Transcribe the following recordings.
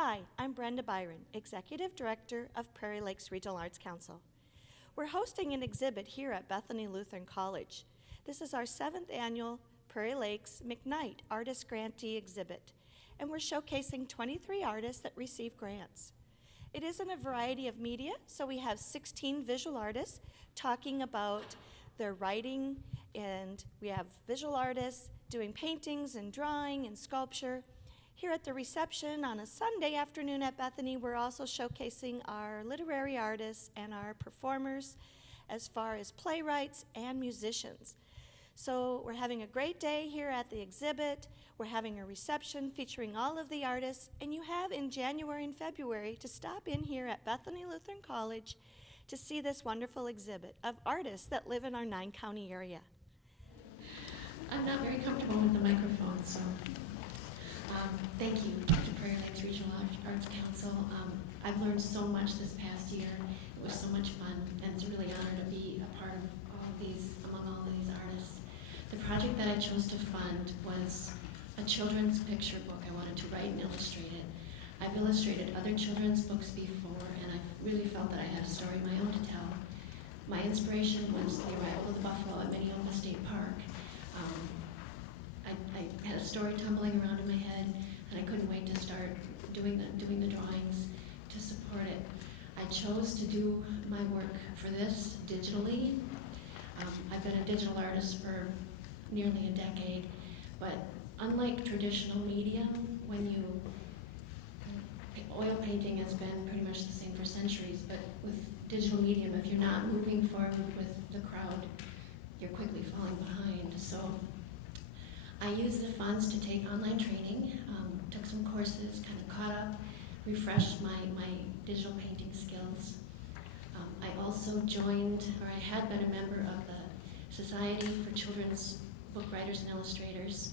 Hi, I'm Brenda Byron, Executive Director of Prairie Lakes Regional Arts Council. We're hosting an exhibit here at Bethany Lutheran College. This is our 7th annual Prairie Lakes McKnight Artist Grantee exhibit, and we're showcasing 23 artists that receive grants. It is in a variety of media, so we have 16 visual artists talking about their writing, and we have visual artists doing paintings and drawing and sculpture. Here at the reception on a Sunday afternoon at Bethany, we're also showcasing our literary artists and our performers as far as playwrights and musicians. So we're having a great day here at the exhibit. We're having a reception featuring all of the artists, and you have in January and February to stop in here at Bethany Lutheran College to see this wonderful exhibit of artists that live in our 9-county area. I'm not very comfortable with the microphone, so thank you to Prairie Lakes Regional Arts Council. I've learned so much this past year. It was so much fun, and it's a really honor to be a part of among all of these artists. The project that I chose to fund was a children's picture book. I wanted to write and illustrate it. I've illustrated other children's books before, and I really felt that I had a story of my own to tell. My inspiration was the arrival of the buffalo at Minneopa State Park. I had a story tumbling around in my head, and I couldn't wait to start doing the drawings to support it. I chose to do my work for this digitally. I've been a digital artist for nearly a decade, but unlike traditional media, oil painting has been pretty much the same for centuries, but with digital medium, if you're not moving forward with the crowd, you're quickly falling behind. So I used the funds to take online training, took some courses, kind of caught up, refreshed my digital painting skills. I also joined, or I had been a member of the Society for Children's Book Writers and Illustrators,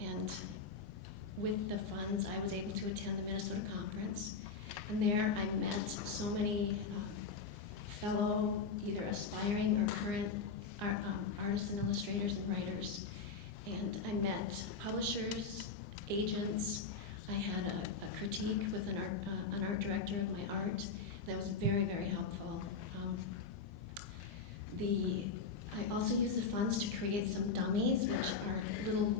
and with the funds I was able to attend the Minnesota conference, and there I met so many fellow either aspiring or current artists and illustrators and writers. And I met publishers, agents. I had a critique with an art director of my art that was very, very helpful. I also used the funds to create some dummies, which are little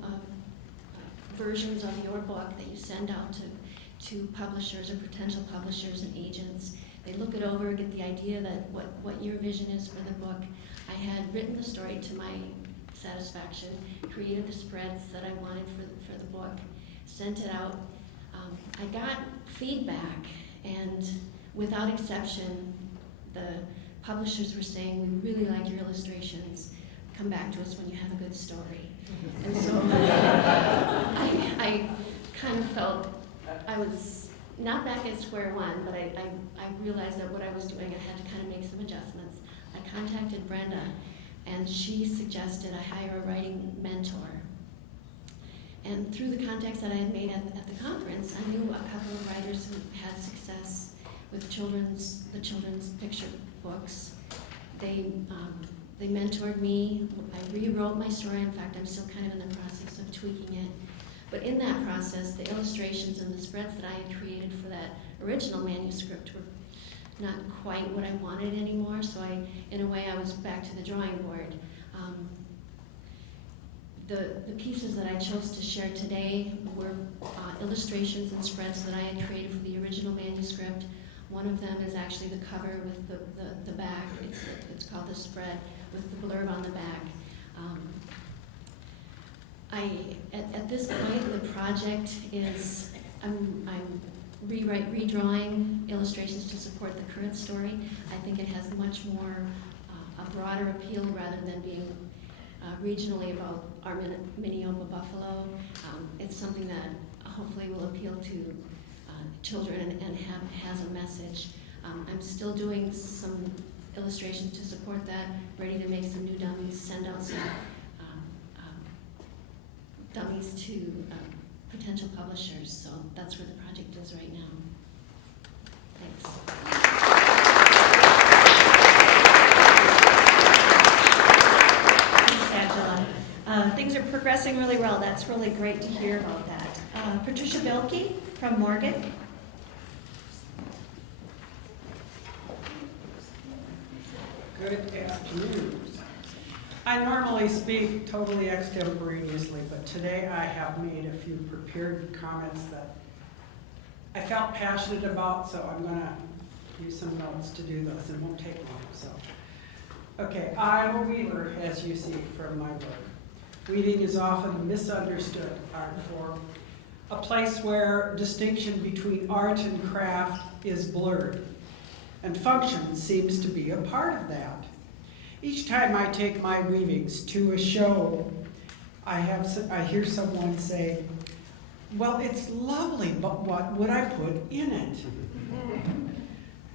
versions of your book that you send out to publishers or potential publishers and agents. They look it over, get the idea that what your vision is for the book. I had written the story to my satisfaction, created the spreads that I wanted for the book, sent it out. I got feedback, and without exception, the publishers were saying, "We really like your illustrations. Come back to us when you have a good story." And so I kind of felt I was not back at square one, but I realized that what I was doing, I had to kind of make some adjustments. I contacted Brenda, and she suggested I hire a writing mentor. And through the contacts that I had made at the conference, I knew a couple of writers who had success with the children's picture books. They mentored me. I rewrote my story. In fact, I'm still kind of in the process of tweaking it. But in that process, the illustrations and the spreads that I had created for that original manuscript were not quite what I wanted anymore, so in a way, I was back to the drawing board. The pieces that I chose to share today were illustrations and spreads that I had created for the original manuscript. One of them is actually the cover with the back. It's called the spread with the blurb on the back. At this point, the project is I'm redrawing illustrations to support the current story. I think it has much more a broader appeal rather than being regionally about our Minneopa buffalo. It's something that hopefully will appeal to children and has a message. I'm still doing some illustrations to support that, ready to make some new dummies, send out some dummies to potential publishers. So that's where the project is right now. Thanks. Things are progressing really well. That's really great to hear about that. Patricia Bilke from Morgan. Good afternoon. I normally speak totally extemporaneously, but today I have made a few prepared comments that I felt passionate about, so I'm going to use some notes to do those. It won't take long. So, okay, I'm a weaver, as you see from my work. Weaving is often a misunderstood art form, a place where distinction between art and craft is blurred, and function seems to be a part of that. Each time I take my weavings to a show, I hear someone say, well, it's lovely, but what would I put in it?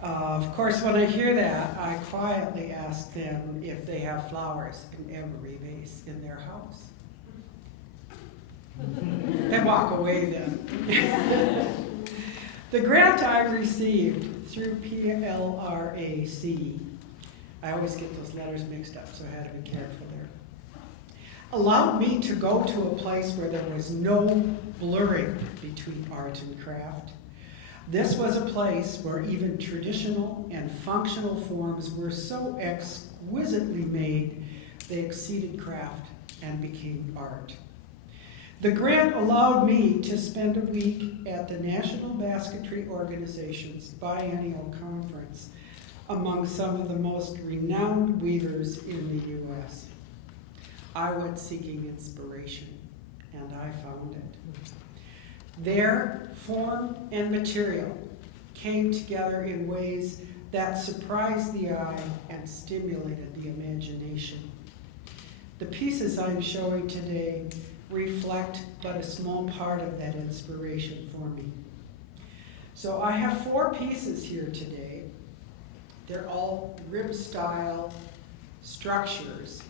Of course, when I hear that, I quietly ask them if they have flowers in every vase in their house. They walk away then. The grant I received through PLRAC, I always get those letters mixed up, so I had to be careful there, allowed me to go to a place where there was no blurring between art and craft. This was a place where even traditional and functional forms were so exquisitely made, they exceeded craft and became art. The grant allowed me to spend a week at the National Basketry Organization's biennial conference among some of the most renowned weavers in the U.S. I went seeking inspiration, and I found it. Their form and material came together in ways that surprised the eye and stimulated the imagination. The pieces I'm showing today reflect but a small part of that inspiration for me. So I have 4 pieces here today. They're all rib style structures,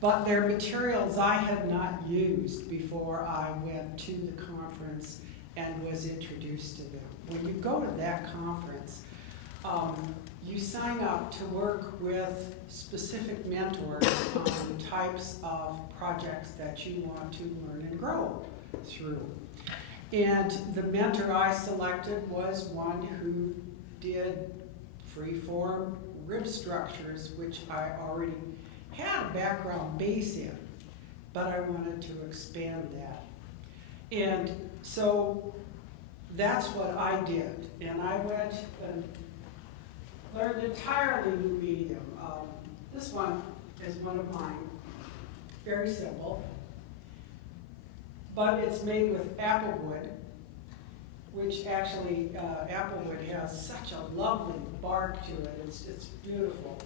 but they're materials I had not used before I went to the conference and was introduced to them. When you go to that conference, you sign up to work with specific mentors on types of projects that you want to learn and grow through. And the mentor I selected was one who did free-form rib structures, which I already had a background base in, but I wanted to expand that. And so that's what I did. And I went and learned an entirely new medium. This one is one of mine, very simple, but it's made with apple wood, which actually, apple wood has such a lovely bark to it. It's beautiful.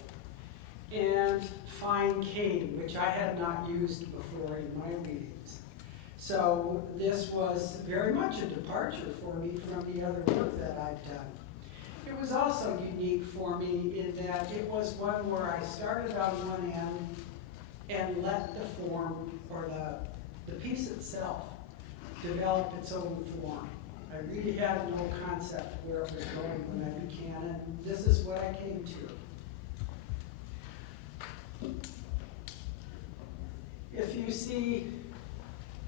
And fine cane, which I had not used before in my weavings. So this was very much a departure for me from the other work that I've done. It was also unique for me in that it was one where I started on one end and let the form, or the piece itself, develop its own form. I really had no concept where it was going when I began, and this is what I came to. If you see,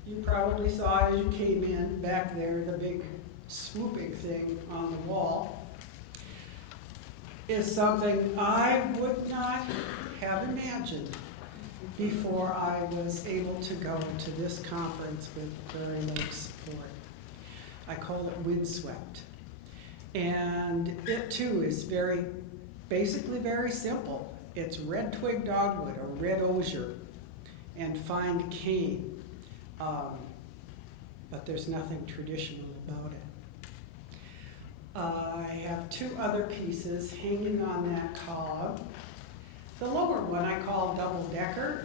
you probably saw as you came in back there, the big swooping thing on the wall is something I would not have imagined before I was able to go to this conference with Prairie Lakes Board. I call it Windswept. And it too is basically very simple. It's red twig dogwood or red osier and fine cane, but there's nothing traditional about it. I have 2 other pieces hanging on that column. The lower one I call double decker.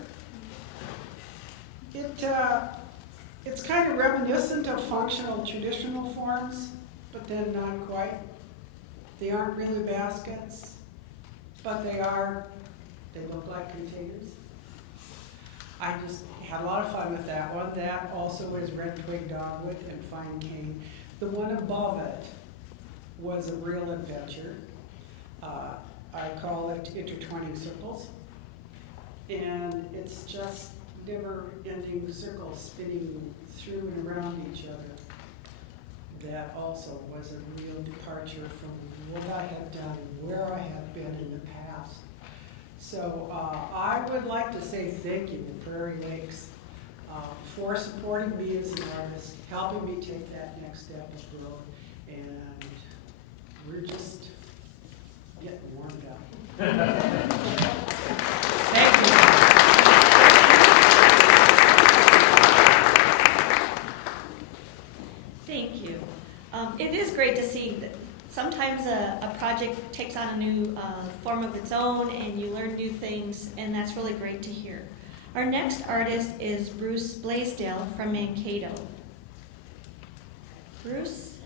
It's kind of reminiscent of functional traditional forms, but then not quite. They aren't really baskets, but they look like containers. I just had a lot of fun with that one. That also is red twig dogwood and fine cane. The one above it was a real adventure. I call it intertwining circles. And it's just never-ending circles spinning through and around each other. That also was a real departure from what I had done and where I had been in the past. So I would like to say thank you to Prairie Lakes for supporting me as an artist, helping me take that next step of growth, and we're just getting warmed up. Thank you. Thank you. It is great to see that sometimes a project takes on a new form of its own and you learn new things, and that's really great to hear. Our next artist is Bruce Blaisdell from Mankato. Bruce?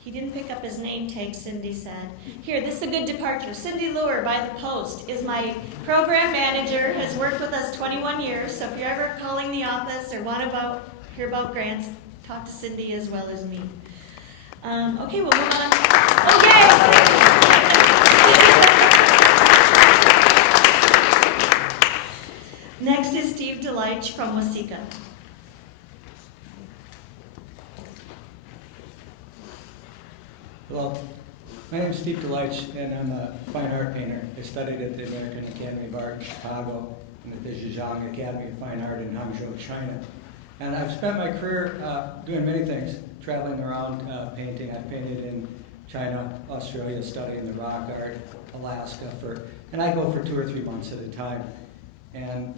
He didn't pick up his name tag, Cindy said. Here, this is a good departure. Cindy Lure by the Post is my program manager, has worked with us 21 years, so if you're ever calling the office or want to hear about grants, talk to Cindy as well as me. Okay, we'll move on. Okay! Next is Steve Delich from Waseca. Hello, my name is Steve Delich, and I'm a fine art painter. I studied at the American Academy of Art in Chicago and at the Zhejiang Academy of Fine Art in Hangzhou, China. And I've spent my career doing many things, traveling around painting. I've painted in China, Australia, studying the rock art, Alaska, and I go for 2 or 3 months at a time. And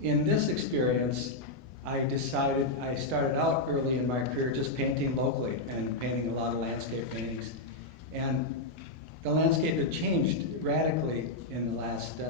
in this experience, I started out early in my career just painting locally and painting a lot of landscape paintings. And the landscape had changed radically in the last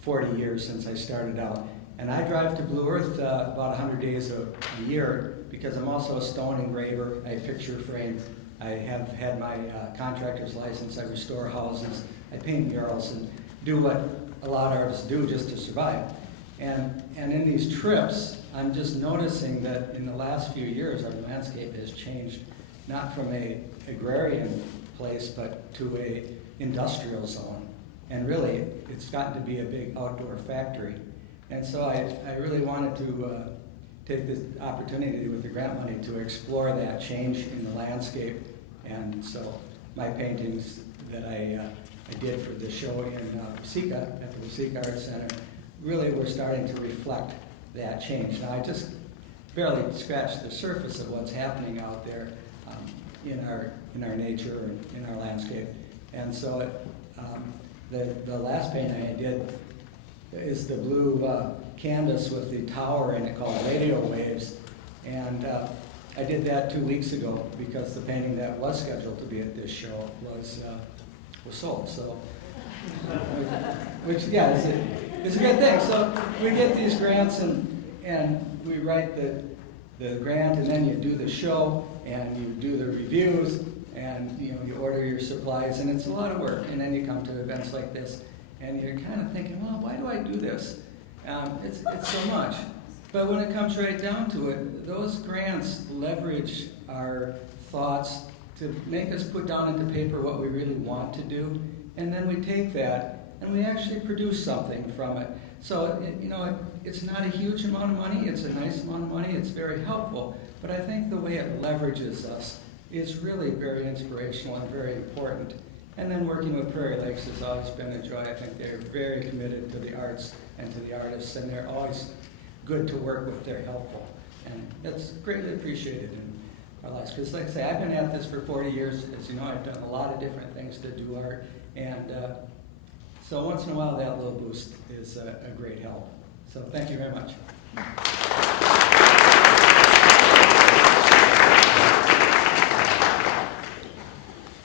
40 years since I started out. And I drive to Blue Earth about 100 days a year because I'm also a stone engraver. I picture frame. I have had my contractor's license. I restore houses. I paint murals and do what a lot of artists do just to survive. And in these trips, I'm just noticing that in the last few years, our landscape has changed, not from an agrarian place, but to a industrial zone. And really, it's gotten to be a big outdoor factory. And so I really wanted to take this opportunity with the grant money to explore that change in the landscape. And so my paintings that I did for the show in Waseca, at the Waseca Art Center, really were starting to reflect that change. Now I just barely scratched the surface of what's happening out there in our nature and in our landscape. And so the last paint I did is the blue canvas with the tower in it called Radio Waves. And I did that 2 weeks ago because the painting that was scheduled to be at this show was sold. So, which yeah, it's a good thing. So we get these grants and we write the grant, and then you do the show and you do the reviews, and you order your supplies, and it's a lot of work. And then you come to events like this, and you're kind of thinking, well, why do I do this? It's so much. But when it comes right down to it, those grants leverage our thoughts to make us put down into paper what we really want to do, and then we take that and we actually produce something from it. So, it's not a huge amount of money, it's a nice amount of money, it's very helpful, but I think the way it leverages us is really very inspirational and very important. And then working with Prairie Lakes has always been a joy. I think they're very committed to the arts and to the artists, and they're always good to work with, they're helpful. And that's greatly appreciated in our lives. Because like I say, I've been at this for 40 years. As you know, I've done a lot of different things to do art. And so once in a while, that little boost is a great help. So thank you very much.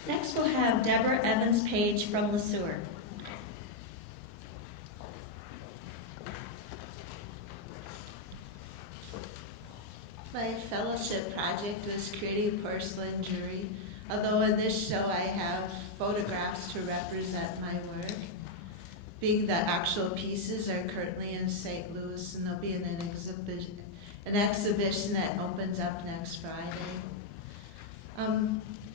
Next, we'll have Deborah Evans-Page from LeSueur. My fellowship project was creating porcelain jewelry, although in this show I have photographs to represent my work. Being the actual pieces are currently in St. Louis, and they'll be in an exhibition that opens up next Friday.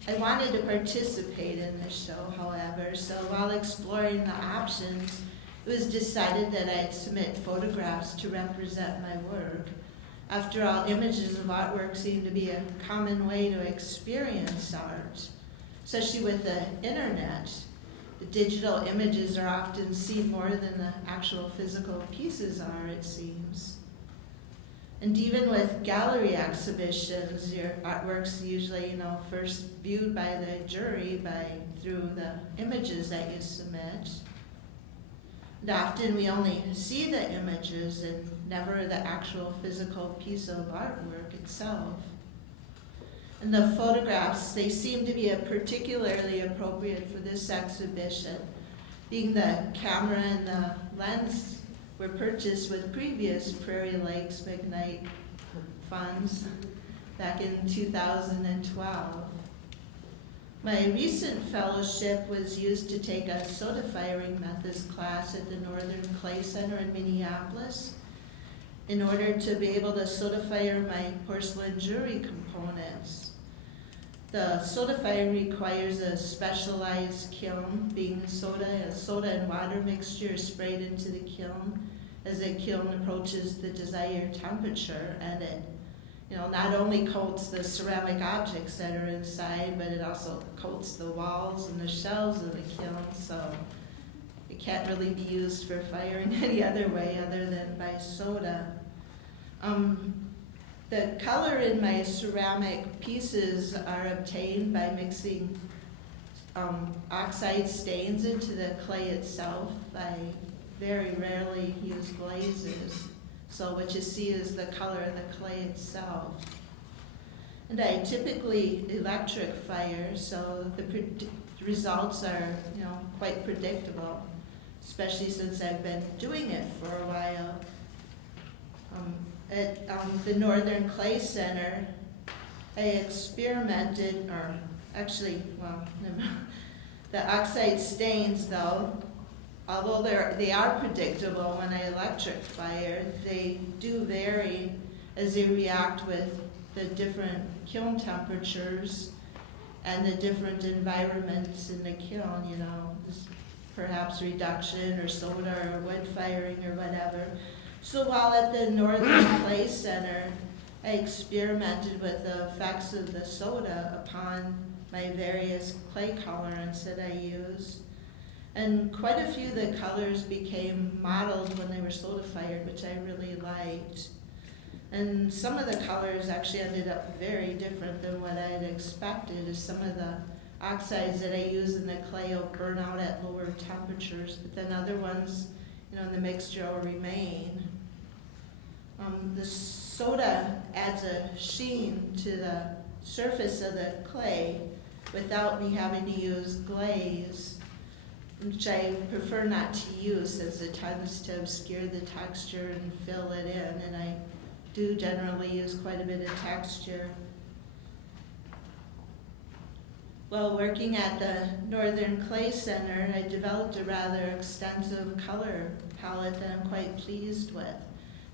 I wanted to participate in this show, however, so while exploring the options, it was decided that I'd submit photographs to represent my work. After all, images of artwork seem to be a common way to experience art, especially with the internet. the digital images are often seen more than the actual physical pieces are, it seems. And even with gallery exhibitions, your artwork's usually, first viewed by the jury through the images that you submit. And often we only see the images and never the actual physical piece of artwork itself. And the photographs, they seem to be particularly appropriate for this exhibition, being the camera and the lens were purchased with previous Prairie Lakes McKnight funds back in 2012. My recent fellowship was used to take a soda firing methods class at the Northern Clay Center in Minneapolis in order to be able to soda fire my porcelain jewelry components. The soda fire requires a specialized kiln, being a soda and water mixture is sprayed into the kiln as the kiln approaches the desired temperature, and it not only coats the ceramic objects that are inside, but it also coats the walls and the shells of the kiln, so it can't really be used for firing any other way other than by soda. The color in my ceramic pieces are obtained by mixing oxide stains into the clay itself. I very rarely use glazes, so what you see is the color of the clay itself. And I typically electric fire, so the results are quite predictable, especially since I've been doing it for a while. At the Northern Clay Center, I experimented, the oxide stains though, although they are predictable when I electric fire, they do vary as they react with the different kiln temperatures and the different environments in the kiln, perhaps reduction or soda or wood firing or whatever. So while at the Northern Clay Center, I experimented with the effects of the soda upon my various clay colorants that I used. And quite a few of the colors became modeled when they were soda fired, which I really liked. And some of the colors actually ended up very different than what I had expected, as some of the oxides that I use in the clay will burn out at lower temperatures, but then other ones, the mixture will remain. The soda adds a sheen to the surface of the clay without me having to use glaze, which I prefer not to use since it tends to obscure the texture and fill it in, and I do generally use quite a bit of texture. While working at the Northern Clay Center, I developed a rather extensive color palette that I'm quite pleased with.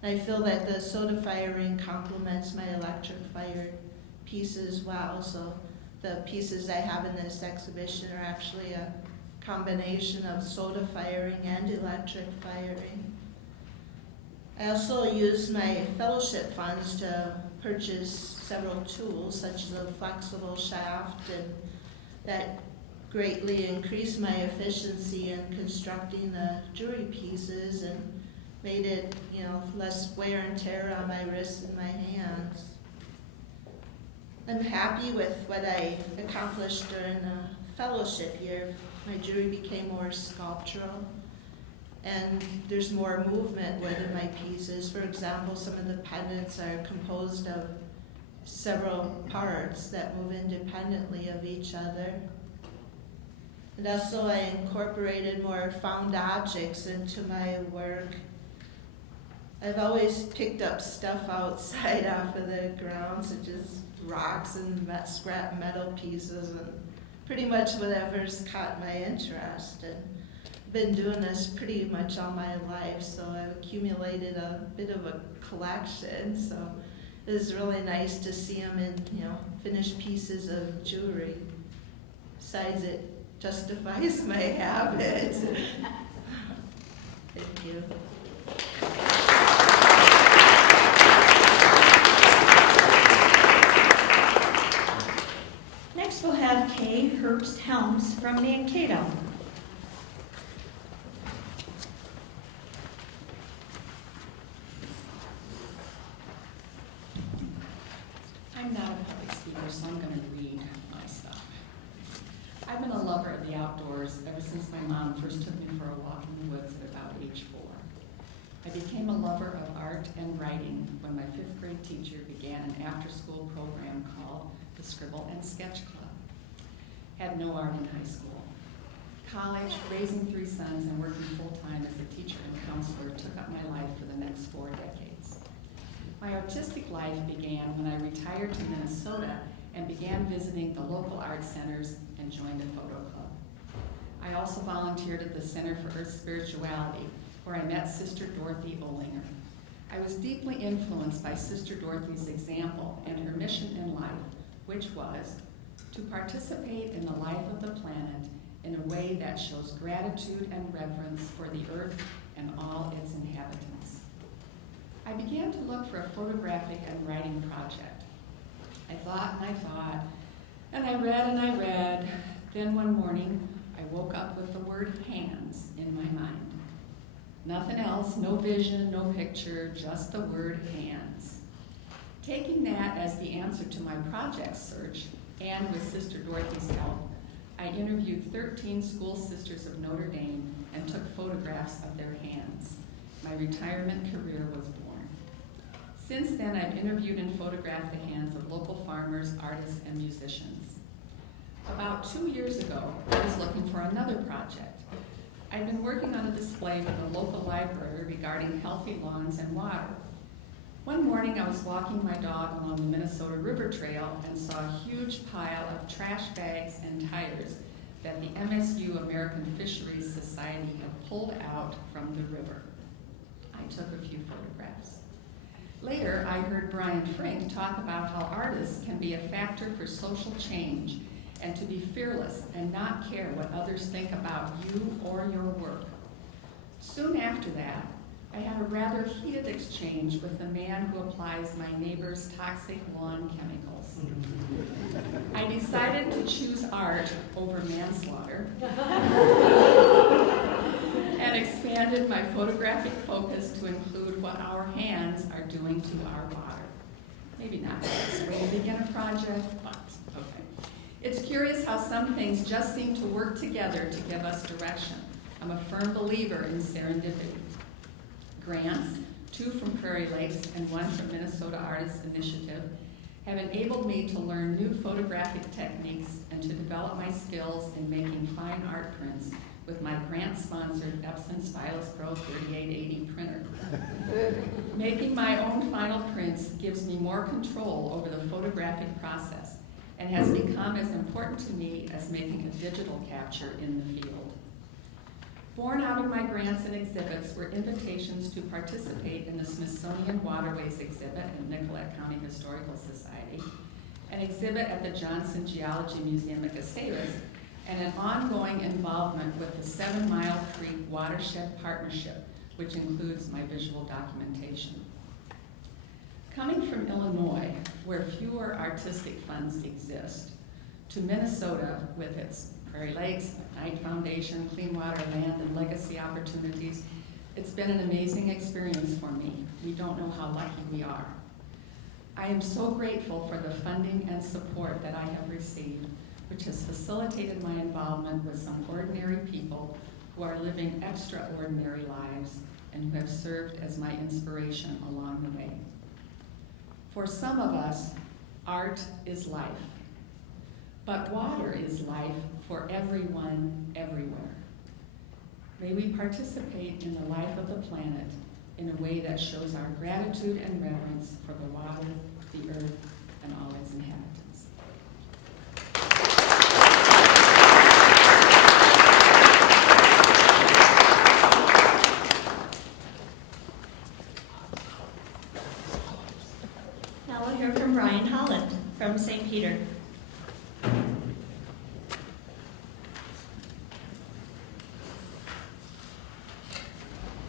And I feel that the soda firing complements my electric fired pieces well, so the pieces I have in this exhibition are actually a combination of soda firing and electric firing. I also used my fellowship funds to purchase several tools, such as a flexible shaft, and that greatly increased my efficiency in constructing the jewelry pieces and made it, less wear and tear on my wrists and my hands. I'm happy with what I accomplished during the fellowship year. My jewelry became more sculptural, and there's more movement within my pieces. For example, some of the pendants are composed of several parts that move independently of each other. And also I incorporated more found objects into my work. I've always picked up stuff outside off of the ground, such as rocks and scrap metal pieces and pretty much whatever's caught my interest. And I've been doing this pretty much all my life, so I've accumulated a bit of a collection. So it was really nice to see them in, finished pieces of jewelry. Besides, it justifies my habit. Thank you. Next we'll have Kay Herbst Helms from Mankato. outdoors, so I'm going to read my stuff. I've been a lover of the outdoors ever since my mom first took me for a walk in the woods at about age 4. I became a lover of art and writing when my 5th grade teacher began an after-school program called the Scribble and Sketch Club. Had no art in high school. College, raising 3 sons, and working full-time as a teacher and counselor took up my life for the next 4 decades. My artistic life began when I retired to Minnesota and began visiting the local art centers and joined a photo club. I also volunteered at the Center for Earth Spirituality, where I met Sister Dorothy Olinger. I was deeply influenced by Sister Dorothy's example and her mission in life, which was to participate in the life of the planet in a way that shows gratitude and reverence for the earth and all its inhabitants. I began to look for a photographic and writing project. I thought and I thought, and I read and I read. Then one morning, I woke up with the word hands in my mind. Nothing else, no vision, no picture, just the word hands. Taking that as the answer to my project search, and with Sister Dorothy's help, I interviewed 13 school sisters of Notre Dame and took photographs of their hands. My retirement career was born. Since then, I've interviewed and photographed the hands of local farmers, artists, and musicians. About 2 years ago, I was looking for another project. I'd been working on a display with a local library regarding healthy lawns and water. One morning, I was walking my dog along the Minnesota River Trail and saw a huge pile of trash bags and tires that the MSU American Fisheries Society had pulled out from the river. I took a few photographs. Later, I heard Brian Frink talk about how artists can be a factor for social change and to be fearless and not care what others think about you or your work. Soon after that, I had a rather heated exchange with the man who applies my neighbor's toxic lawn chemicals. I decided to choose art over manslaughter and expanded my photographic focus to include what our hands are doing to our water. Maybe not the best way to begin a project, but okay. It's curious how some things just seem to work together to give us direction. I'm a firm believer in serendipity. Grants, 2 from Prairie Lakes and 1 from Minnesota Artists Initiative, have enabled me to learn new photographic techniques and to develop my skills in making fine art prints with my grant-sponsored Epson Stylus Pro 3880 printer. Making my own final prints gives me more control over the photographic process and has become as important to me as making a digital capture in the field. Born out of my grants and exhibits were invitations to participate in the Smithsonian Waterways exhibit at Nicollet County Historical Society, an exhibit at the Johnson Geology Museum at Gustavus, and an ongoing involvement with the 7 Mile Creek Watershed Partnership, which includes my visual documentation. Coming from Illinois, where fewer artistic funds exist, to Minnesota with its Prairie Lakes, Knight Foundation, Clean Water, Land, and Legacy opportunities, it's been an amazing experience for me. We don't know how lucky we are. I am so grateful for the funding and support that I have received, which has facilitated my involvement with some ordinary people who are living extraordinary lives and who have served as my inspiration along the way. For some of us, art is life, but water is life for everyone, everywhere. May we participate in the life of the planet in a way that shows our gratitude and reverence for the water, the earth, and all its inhabitants. Now we'll hear from Ryan Holland from St. Peter.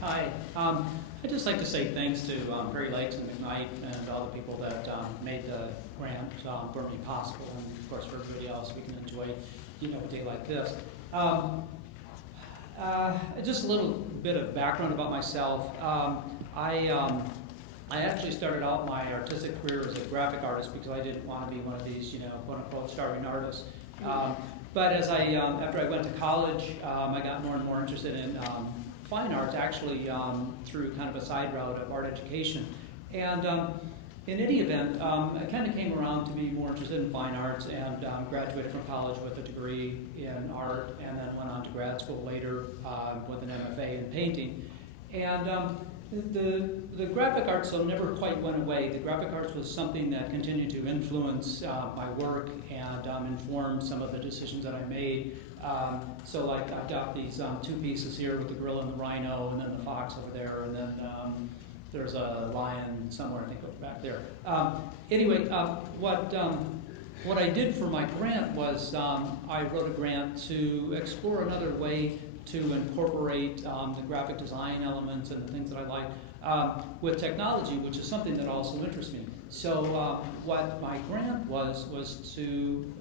Hi. I'd just like to say thanks to Prairie Lakes and McKnight and all the people that made the grant for me possible, and of course for everybody else we can enjoy, a day like this. Just a little bit of background about myself. I I actually started out my artistic career as a graphic artist because I didn't want to be one of these, quote-unquote starving artists. But as after I went to college, I got more and more interested in fine arts, actually through kind of a side route of art education. And in any event, I kind of came around to be more interested in fine arts and graduated from college with a degree in art, and then went on to grad school later with an MFA in painting. And the graphic arts though never quite went away. The graphic arts was something that continued to influence my work and inform some of the decisions that I made. So like I've got these two pieces here with the gorilla and the rhino, and then the fox over there, and then there's a lion somewhere, I think, over back there. Anyway, what I did for my grant was I wrote a grant to explore another way to incorporate the graphic design elements and the things that I like with technology, which is something that also interests me. So what my grant was to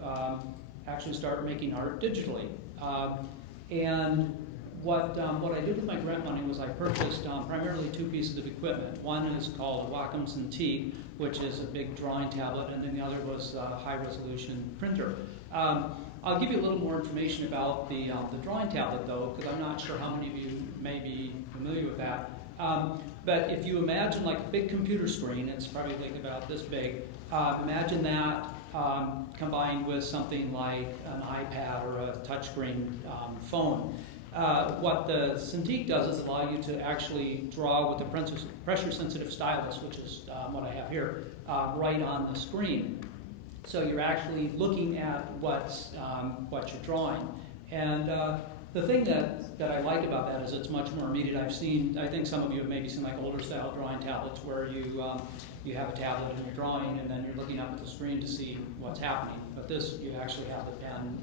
actually start making art digitally. And what I did with my grant money was I purchased primarily two pieces of equipment. One is called a Wacom Cintiq, which is a big drawing tablet, and then the other was a high-resolution printer. I'll give you a little more information about the drawing tablet, though, because I'm not sure how many of you may be familiar with that. But if you imagine like a big computer screen, it's probably like about this big. Imagine that combined with something like an iPad or a touchscreen phone. What the Cintiq does is allow you to actually draw with the pressure-sensitive stylus, which is what I have here, right on the screen. So you're actually looking at what you're drawing. And the thing that I like about that is it's much more immediate. I think some of you have maybe seen like older style drawing tablets where you have a tablet and you're drawing and then you're looking up at the screen to see what's happening. But this, you actually have the pen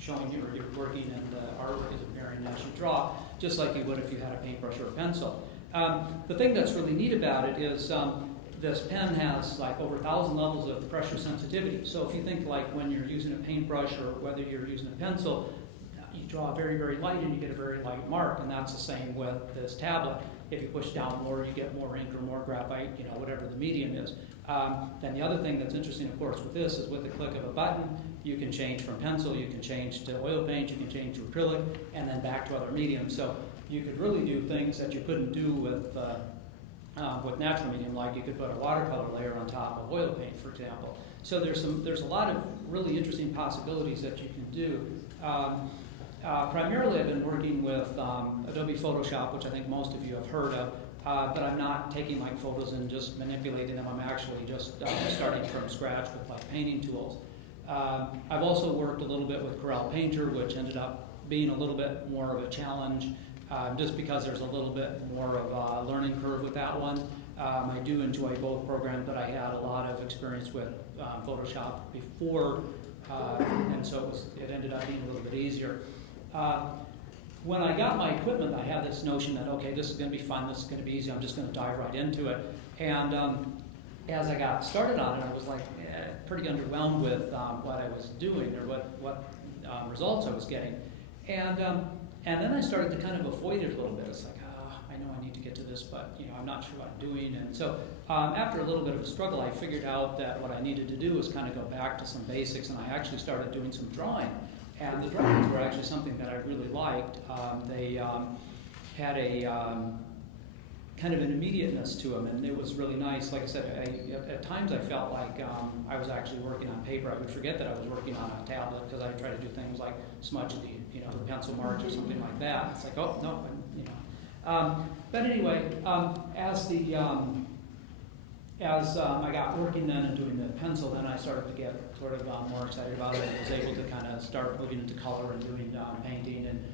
showing you where you're working and the artwork is appearing as you draw, just like you would if you had a paintbrush or a pencil. The thing that's really neat about it is this pen has like over 1,000 levels of pressure sensitivity. So if you think like when you're using a paintbrush or whether you're using a pencil, you draw very, very light and you get a very light mark, and that's the same with this tablet. If you push down more, you get more ink or more graphite, whatever the medium is. Then the other thing that's interesting, of course, with this is with the click of a button, you can change from pencil, you can change to oil paint, you can change to acrylic, and then back to other mediums. So you could really do things that you couldn't do with natural medium, like you could put a watercolor layer on top of oil paint, for example. So there's a lot of really interesting possibilities that you can do. Primarily, I've been working with Adobe Photoshop, which I think most of you have heard of, but I'm not taking like photos and just manipulating them. I'm actually just starting from scratch with like painting tools. I've also worked a little bit with Corel Painter, which ended up being a little bit more of a challenge, just because there's a little bit more of a learning curve with that one. I do enjoy both programs, but I had a lot of experience with Photoshop before, and so it ended up being a little bit easier. When I got my equipment, I had this notion that, okay, this is going to be fun, this is going to be easy, I'm just going to dive right into it. And as I got started on it, I was like pretty underwhelmed with what I was doing or what results I was getting. And then I started to kind of avoid it a little bit. It's like, I know I need to get to this, but I'm not sure what I'm doing. And so after a little bit of a struggle, I figured out that what I needed to do was kind of go back to some basics, and I actually started doing some drawing. And the drawings were actually something that I really liked. They had a kind of an immediateness to them, and it was really nice. Like I said, at times I felt like I was actually working on paper. I would forget that I was working on a tablet because I try to do things like smudge the pencil marks or something like that. It's like, oh no, But anyway, as I got working then and doing the pencil, then I started to get sort of more excited about it and was able to kind of start moving into color and doing painting. And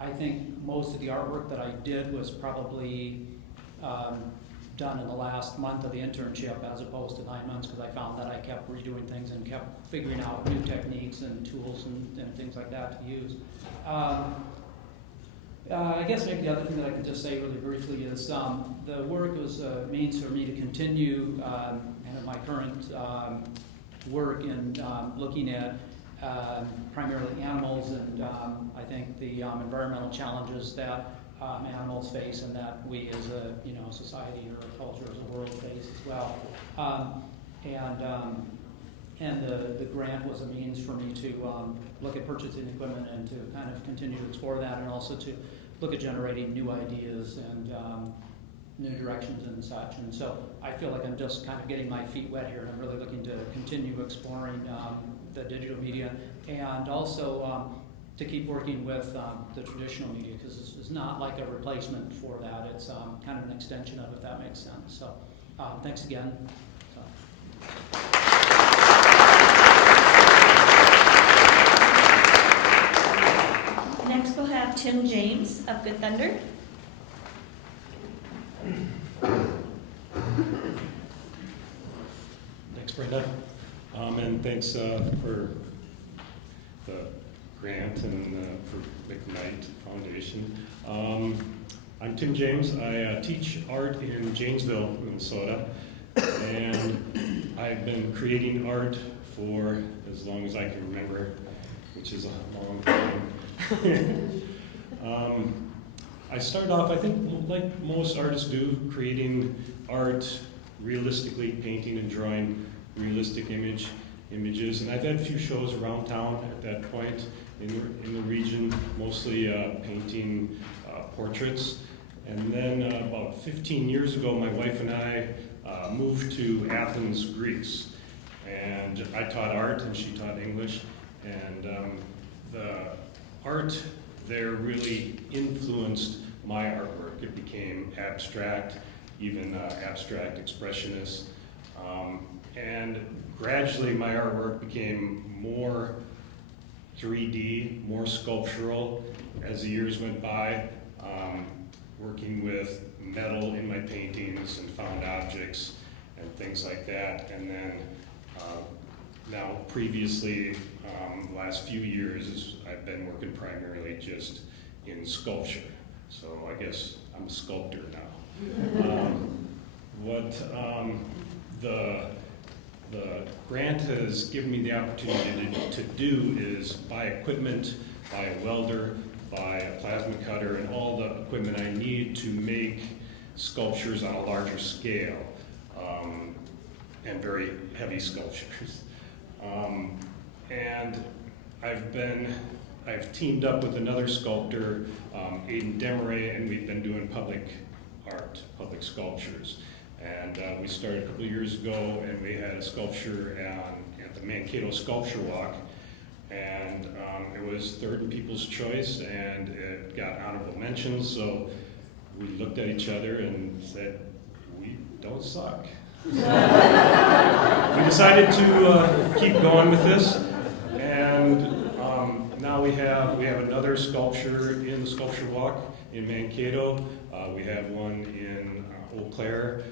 I think most of the artwork that I did was probably done in the last month of the internship as opposed to 9 months, because I found that I kept redoing things and kept figuring out new techniques and tools and things like that to use. I guess maybe the other thing that I can just say really briefly is the work was a means for me to continue my current work in looking at primarily animals and I think the environmental challenges that animals face, and that we as a society or a culture as a world face as well. And the grant was a means for me to look at purchasing equipment and to kind of continue to explore that, and also to look at generating new ideas and new directions and such. And so I feel like I'm just kind of getting my feet wet here, and I'm really looking to continue exploring the digital media, and also to keep working with the traditional media, because it's not like a replacement for that. It's kind of an extension of it, if that makes sense. So thanks again. So. Next, we'll have Tim James of Good Thunder. Thanks, Brenda. And thanks for the grant and for McKnight Foundation. I'm Tim James. I teach art in Janesville, Minnesota, and I've been creating art for as long as I can remember, which is a long time. I started off, I think, like most artists do, creating art realistically, painting and drawing realistic images. And I've had a few shows around town at that point in the region, mostly painting portraits. And then about 15 years ago, my wife and I moved to Athens, Greece. And I taught art and she taught English. And the art there really influenced my artwork. It became abstract, even abstract expressionist. And gradually my artwork became more 3D, more sculptural as the years went by, working with metal in my paintings and found objects and things like that. And then now previously, last few years, I've been working primarily just in sculpture. So I guess I'm a sculptor now. The grant has given me the opportunity to do is buy equipment, buy a welder, buy a plasma cutter, and all the equipment I need to make sculptures on a larger scale, and very heavy sculptures. And I've teamed up with another sculptor, Aidan Demaray, and we've been doing public art, public sculptures. And we started a couple of years ago, and we had a sculpture at the Mankato Sculpture Walk, and it was third in People's Choice, and it got honorable mentions. So we looked at each other and said, "We don't suck." We decided to keep going with this, and now we have another sculpture in the Sculpture Walk in Mankato. We have one in Eau Claire.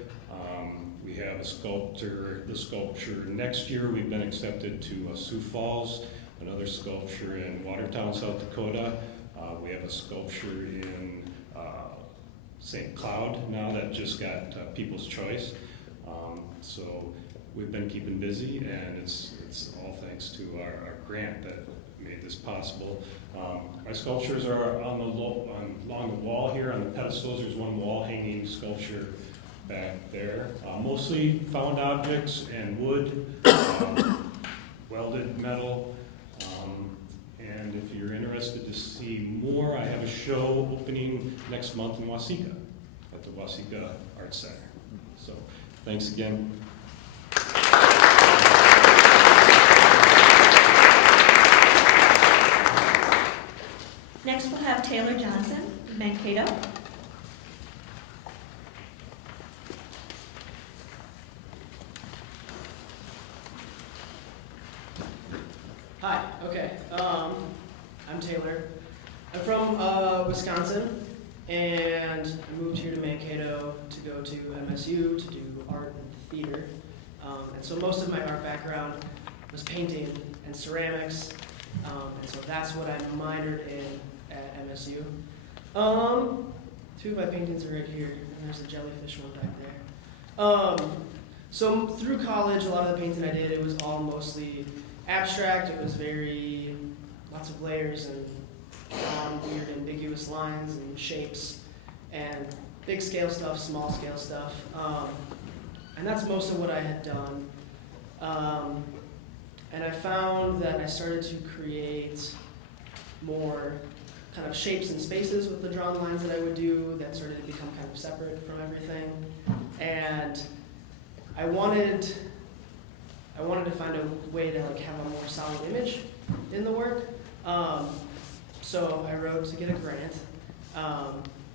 We have the sculpture next year. We've been accepted to Sioux Falls, another sculpture in Watertown, South Dakota. We have a sculpture in St. Cloud now that just got People's Choice. So we've been keeping busy, and it's all thanks to our grant that made this possible. Our sculptures are along the wall here on the pedestals. There's one wall hanging sculpture back there. Mostly found objects and wood, welded metal. And if you're interested to see more, I have a show opening next month in Waseca at the Waseca Arts Center. So thanks again. Next, we'll have Taylor Johnson, Mankato. Hi, okay. I'm Taylor. I'm from Wisconsin, and I moved here to Mankato to go to MSU to do art and theater. And so most of my art background was painting and ceramics, and so that's what I minored in at MSU. Two of my paintings are right here, and there's a jellyfish one back there. So through college, a lot of the painting I did, it was all mostly abstract. It was lots of layers and weird ambiguous lines and shapes. and big scale stuff, small scale stuff. And that's most of what I had done. And I found that I started to create more kind of shapes and spaces with the drawn lines that I would do that started to become kind of separate from everything. And I wanted to find a way to like have a more solid image in the work. So I wrote to get a grant.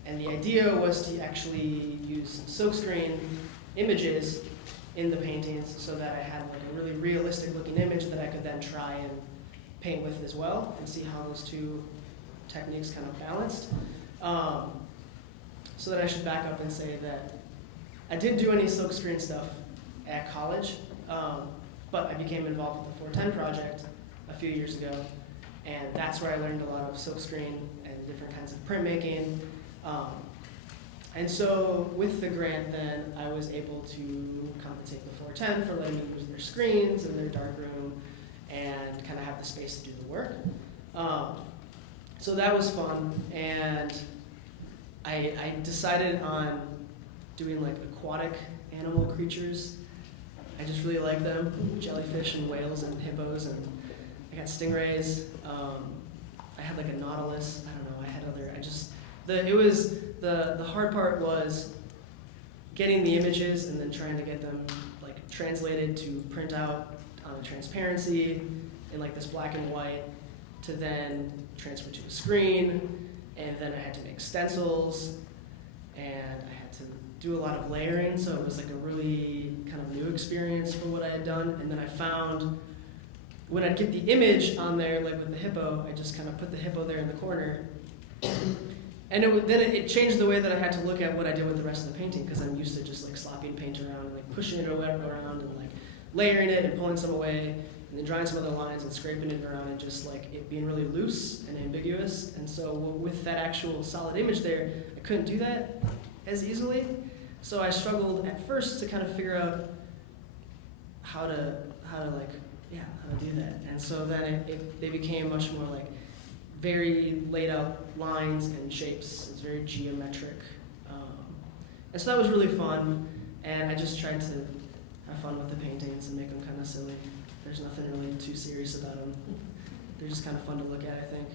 And the idea was to actually use silkscreen images in the paintings so that I had like a really realistic looking image that I could then try and paint with as well and see how those two techniques kind of balanced. So that I should back up and say that I didn't do any silkscreen stuff at college, but I became involved with the 410 project a few years ago, and that's where I learned a lot of silkscreen and different kinds of printmaking. And so with the grant then, I was able to compensate the 410 for letting me use their screens and their darkroom and kind of have the space to do the work. So that was fun, and I decided on doing like aquatic animal creatures. I just really like them, jellyfish and whales and hippos, and I got stingrays. I had like a nautilus, I don't know, I had other, the hard part was getting the images and then trying to get them like translated to print out on a transparency in like this black and white to then transfer to a screen, and then I had to make stencils, and I had to do a lot of layering, so it was like a really kind of new experience for what I had done. And then I found when I'd get the image on there, like with the hippo, I just kind of put the hippo there in the corner. And it changed the way that I had to look at what I did with the rest of the painting, because I'm used to just like slopping paint around and like pushing it around and like layering it and pulling some away and then drawing some other lines and scraping it around and just like it being really loose and ambiguous. And so with that actual solid image there, I couldn't do that as easily. So I struggled at first to kind of figure out how to do that. And so then they became much more like very laid out lines and shapes. It's very geometric. And so that was really fun. And I just tried to have fun with the paintings and make them kind of silly. There's nothing really too serious about them. They're just kind of fun to look at, I think.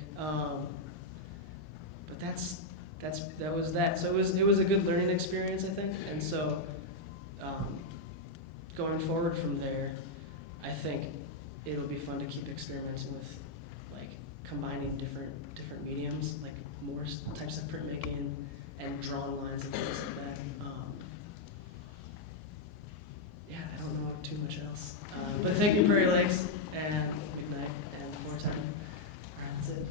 But that was that. So it was a good learning experience, I think. And so going forward from there, I think it'll be fun to keep experimenting with like combining different mediums, like more types of printmaking and drawn lines and things like that. Yeah, I don't know too much else. But thank you, Prairie Lakes and McKnight and 410. All right, that's it.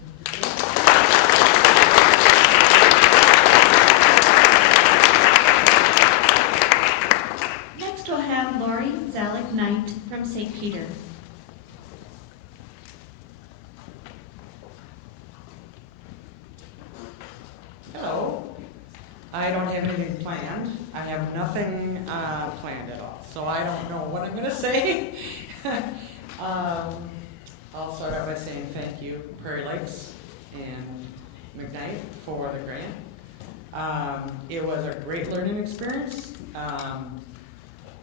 Next we'll have Lori Zalek Knight from St. Peter. Hello. I don't have anything planned. I have nothing planned at all, so I don't know what I'm going to say. I'll start out by saying thank you, Prairie Lakes and McKnight, for the grant. It was a great learning experience.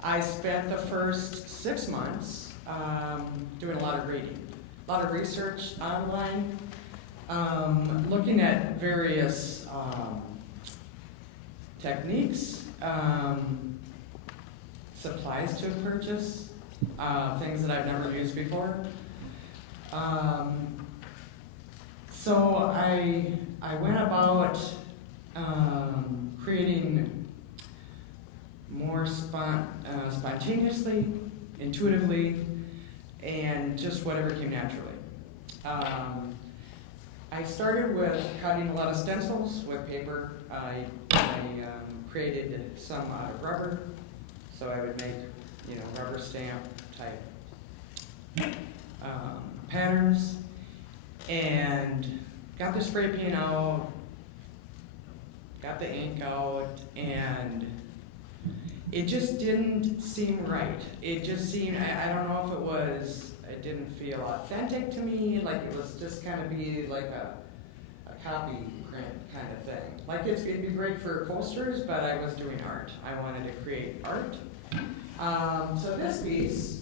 I spent the first 6 months doing a lot of reading, a lot of research online, looking at various techniques, supplies to purchase, things that I've never used before. So I went about creating more spontaneously, intuitively, and just whatever came naturally. I started with cutting a lot of stencils with paper. I created some out of rubber, so I would make, rubber stamp type patterns, and got the spray paint out, got the ink out, and it just didn't seem right. It just seemed, I don't know if it didn't feel authentic to me, like it was just kind of be like a copy print kind of thing. Like it'd be great for posters, but I was doing art. I wanted to create art. So this piece,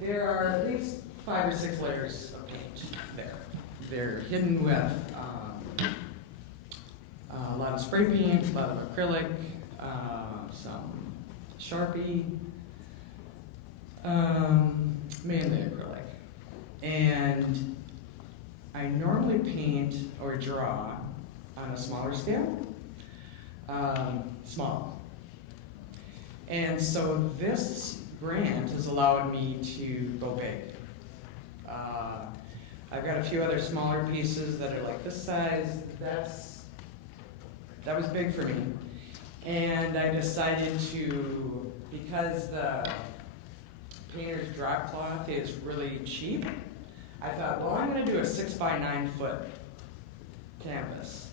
there are at least 5 or 6 layers of paint there. They're hidden with a lot of spray paint, a lot of acrylic, some Sharpie, mainly acrylic. And I normally paint or draw on a smaller scale, small. And so this grant has allowed me to go big. I've got a few other smaller pieces that are like this size. That was big for me. And I decided to, because the painter's drop cloth is really cheap, I thought, well, I'm gonna do a 6 by 9 foot canvas.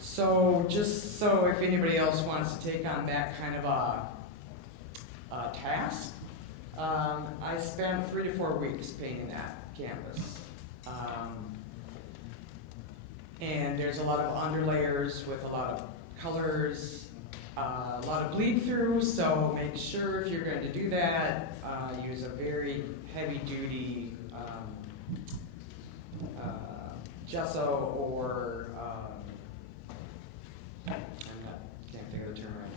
So just so if anybody else wants to take on that kind of a task, I spent 3 to 4 weeks painting that canvas. And there's a lot of underlayers with a lot of colors, a lot of bleed through, so make sure if you're going to do that, use a very heavy duty gesso or, can't think of the term right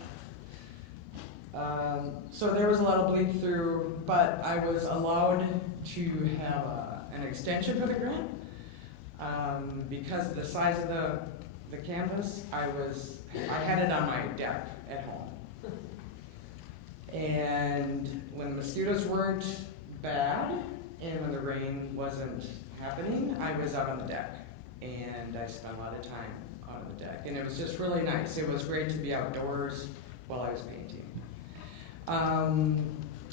now. So there was a lot of bleed through, but I was allowed to have an extension for the grant. Because of the size of the canvas, I had it on my deck at home. And when the mosquitoes weren't bad, and when the rain wasn't happening, I was out on the deck. And I spent a lot of time out on the deck. And it was just really nice. It was great to be outdoors while I was painting.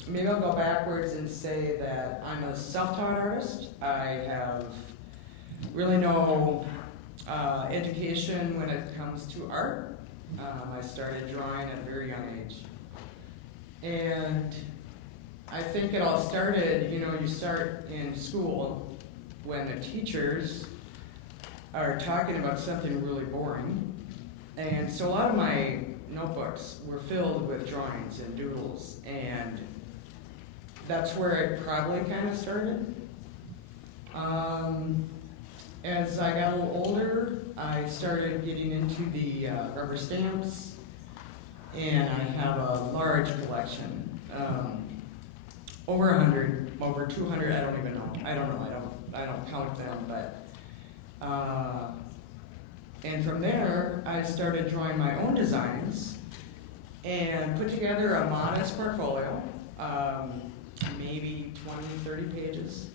Maybe I'll go backwards and say that I'm a self-taught artist. I have really no education when it comes to art. I started drawing at a very young age. And I think it all started, you start in school when the teachers are talking about something really boring. And so a lot of my notebooks were filled with drawings and doodles, and that's where it probably kind of started. As I got a little older, I started getting into the rubber stamps, and I have a large collection. Over 100, over 200, I don't even know. I don't count them, but and from there, I started drawing my own designs and put together a modest portfolio, maybe 20, 30 pages,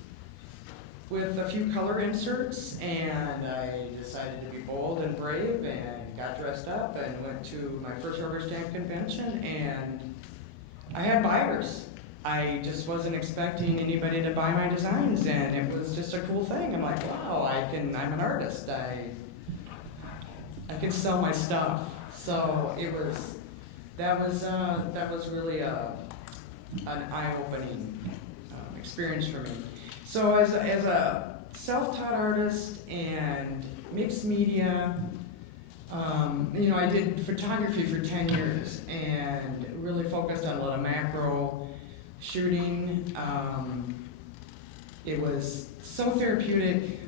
with a few color inserts, and I decided to be bold and brave and got dressed up and went to my first rubber stamp convention, and I had buyers. I just wasn't expecting anybody to buy my designs, and it was just a cool thing. I'm like, wow, I'm an artist. I can sell my stuff. So that was really an eye-opening experience for me. So as a self-taught artist and mixed media, I did photography for 10 years and really focused on a lot of macro shooting. It was so therapeutic.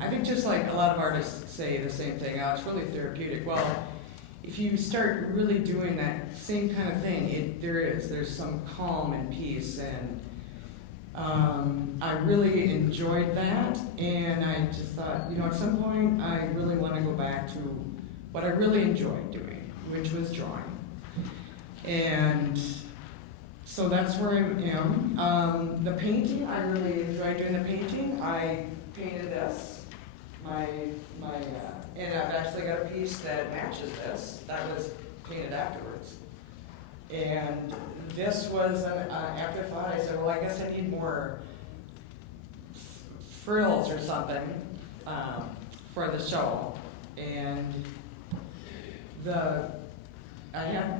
I think just like a lot of artists say the same thing, oh, it's really therapeutic. Well, if you start really doing that same kind of thing, there's some calm and peace, and I really enjoyed that, and I just thought, at some point I really want to go back to what I really enjoyed doing, which was drawing. And so that's where I am. The painting, I really enjoyed doing the painting. I painted this, and I've actually got a piece that matches this. That was painted afterwards. And this was an afterthought. I said, well, I guess I need more frills or something for the show. And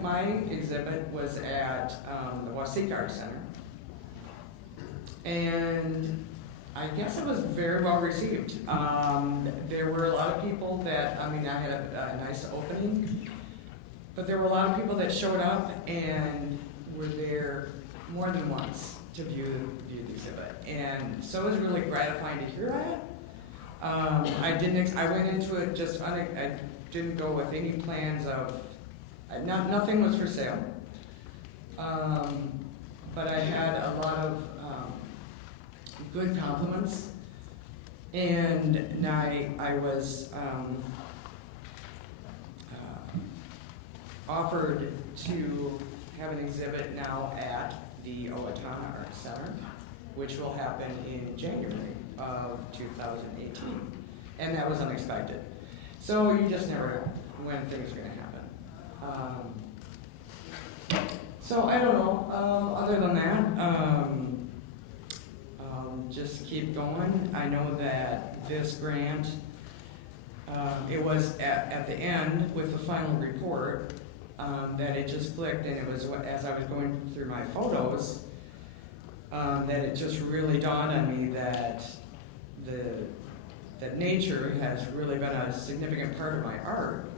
my exhibit was at the Waseek Art Center. And I guess it was very well received. There were a lot of people that, I mean, I had a nice opening, but there were a lot of people that showed up and were there more than once to view the exhibit. And so it was really gratifying to hear that. I went into it just, I didn't go with any plans of, nothing was for sale. But I had a lot of good compliments, and I was offered to have an exhibit now at the Owatonna Art Center, which will happen in January of 2018, and that was unexpected. So you just never know when things are going to happen. So I don't know. Other than that, just keep going. I know that this grant, it was at the end with the final report that it just clicked, and it was as I was going through my photos that it just really dawned on me that that nature has really been a significant part of my art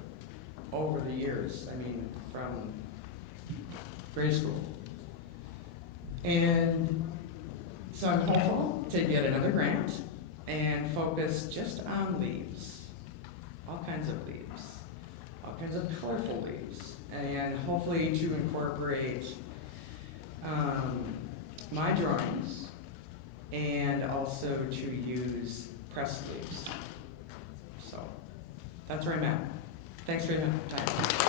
over the years. I mean, from grade school. And so I'm hopeful to get another grant and focus just on leaves, all kinds of leaves, all kinds of colorful leaves, and hopefully to incorporate my drawings and also to use press leaves. So that's where I'm at. Thanks for your time.